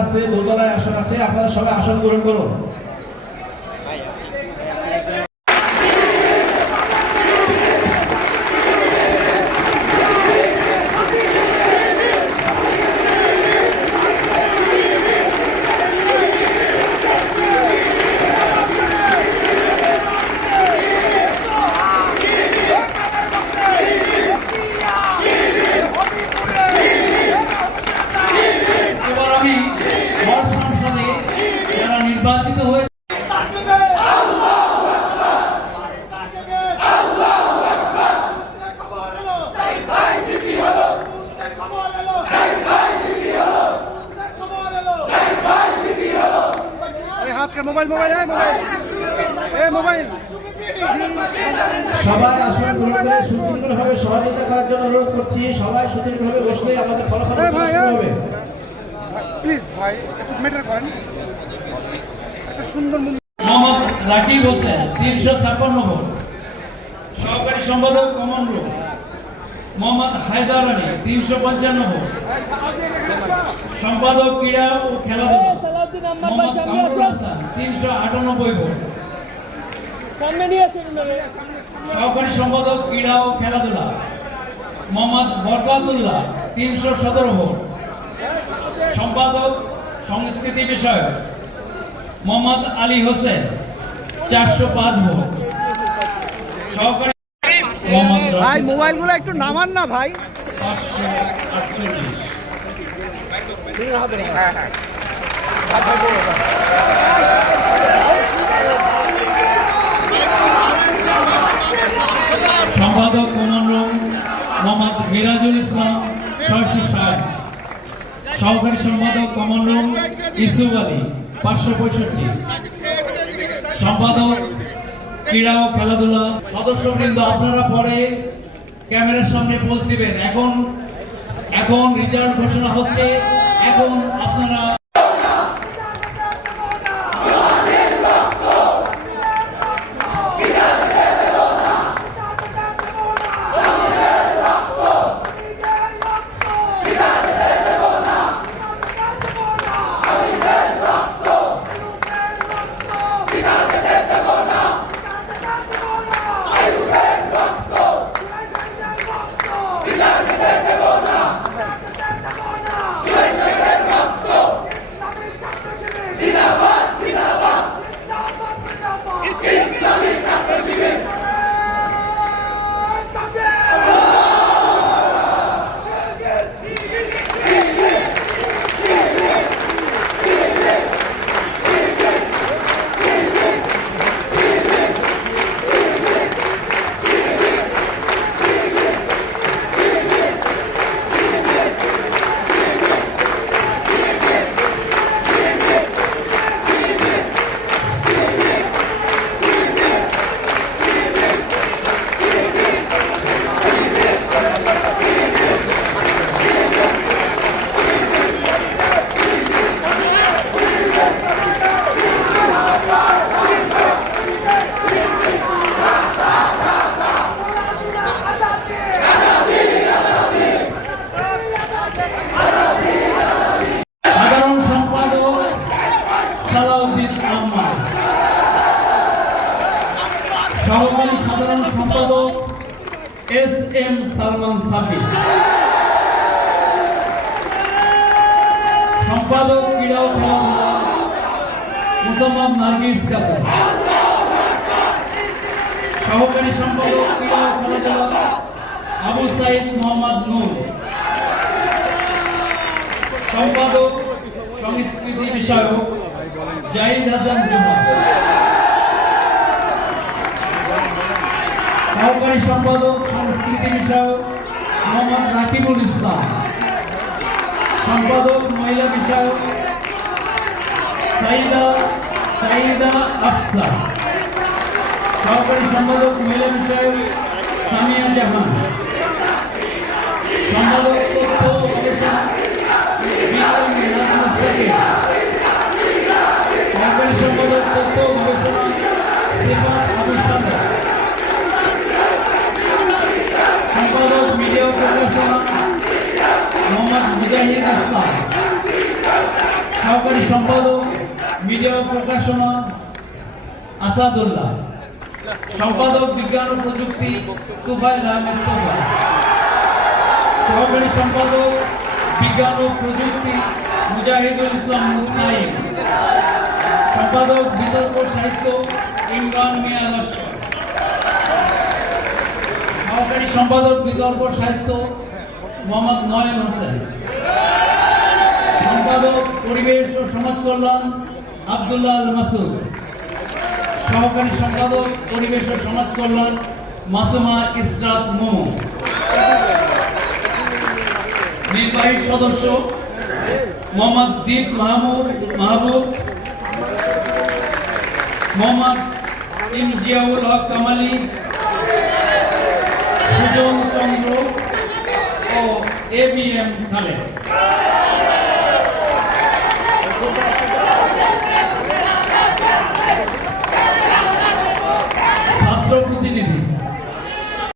আছে দোতলায় আসন আছে আপনারা সবাই আসন গ্রহণ করুন। মোবাইল মোবাইল এই মোবাইল। এই মোবাইল। সবাই আসন গ্রহণ করে সুশৃঙ্খলভাবে সহযোগিতা করার জন্য অনুরোধ করছি। সবাই সুশৃঙ্খলভাবে বসলে আমাদের ফলাফল। হবে। প্লিজ ভাই একটু মেটার করেন। একটা সুন্দর মোহাম্মদ রাকিব হোসেন তিনশো ছাপ্পান্ন ভোট। সহকারী সম্পাদক কমন রুম। মোহাম্মদ হায়দার আলী তিনশো পঞ্চান্ন ভোট। সম্পাদক ক্রীড়া ও খেলাধুলা। মোহাম্মদ তিনশো আটানব্বই ভোট। সহকারী সম্পাদক ক্রীড়া ও খেলাধুলা মোহাম্মদ বরকাতুল্লাহ তিনশো সতেরো ভোট। সম্পাদক সংস্কৃতি বিষয়ক মোহাম্মদ আলী হোসেন চারশো পাঁচ ভোট। সহকারী ভাই মোবাইলগুলো একটু নামান না ভাই। পাঁচশো আটচল্লিশ। সম্পাদক কমন রুম মোহাম্মদ মিরাজুল ইসলাম ছয়শো ষাট। সহকারী সম্পাদক কমন রুম ইসুফ আলী পাঁচশো পঁয়ষট্টি। সম্পাদক ক্রীড়া ও খেলাধুলা সদস্যবৃন্দ, আপনারা পরে ক্যামেরার সামনে পোজ দিবেন। এখন এখন রেজাল্ট ঘোষণা হচ্ছে। এখন আপনারা সহকারী সাধারণ সম্পাদক এস এম সালমান সাফি সম্পাদক ক্রীড়া খেলাধুলা মুসাম্মদ নার্গিস কাদের সহকারী সম্পাদক ক্রীড়া খেলাধুলা আবু সাইদ মোহাম্মদ নূর। সম্পাদক সংস্কৃতি বিষয়ক জাহিদ হাসান জুমা সহকারী সম্পাদক সংস্কৃতি বিষয়ক মোহাম্মদ রাকিবুল ইসলাম। সম্পাদক, মহিলা বিষয়ক সাইদা সাইদা আফসা সহকারী সম্পাদক, মহিলা বিষয়ক সামিয়া জাহান। সম্পাদক, মিডিয়া প্রকাশনা, আসাদুল্লাহ। সম্পাদক, বিজ্ঞান ও প্রযুক্তি তুফাইল আহমেদ তোফা। সহকারী সম্পাদক, বিজ্ঞান ও প্রযুক্তি, মুজাহিদুল ইসলাম সাইম সম্পাদক, বিতর্ক সাহিত্য, ইমরান মিয়া লস্কর। সহকারী সম্পাদক, বিতর্ক সাহিত্য, মোহাম্মদ নয়ন হোসেন। সম্পাদক পরিবেশ ও সমাজ কল্যাণ, আবদুল্লাহ মাসুদ। সহকারী সম্পাদক, পরিবেশ ও সমাজ কল্যাণ, মাসুমা ইসরাত মোমো। নির্বাহী সদস্য, মোহাম্মদ দীপ মাহমুদ, মাহবুব। মোহাম্মদ ইমজিয়াউল হক কামালি। সুজন চন্দ্র ও A B M Khaled. Thank you.